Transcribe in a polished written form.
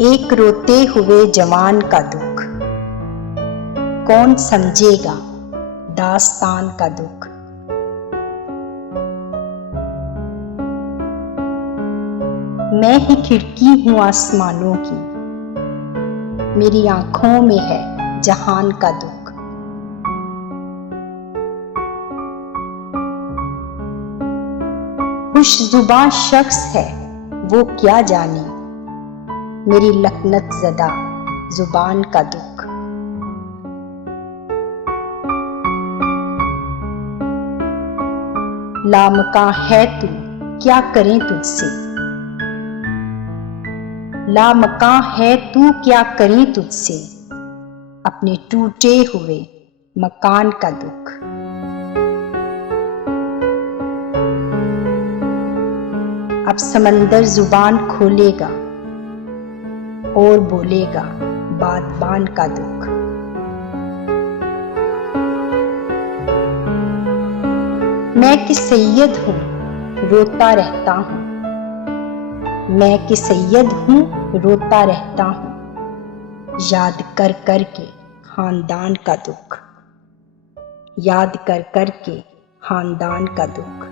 एक रोते हुए जवान का दुख, कौन समझेगा दास्तान का दुख। मैं ही खिड़की हूं आसमानों की, मेरी आंखों में है जहान का दुख। खुशजुबां शख्स है वो क्या जाने, मेरी लकनत ज़दा जुबान का दुख। लामकां है तू क्या करें तुझसे, लामकां है तू क्या करें तुझसे, अपने टूटे हुए मकान का दुख। अब समंदर जुबान खोलेगा और बोलेगा बादबान का दुख। मैं कि सैयद हूँ रोता रहता हूँ, मैं कि सैयद हूँ रोता रहता हूँ, याद कर कर के खानदान का दुख, याद कर कर के खानदान का दुख।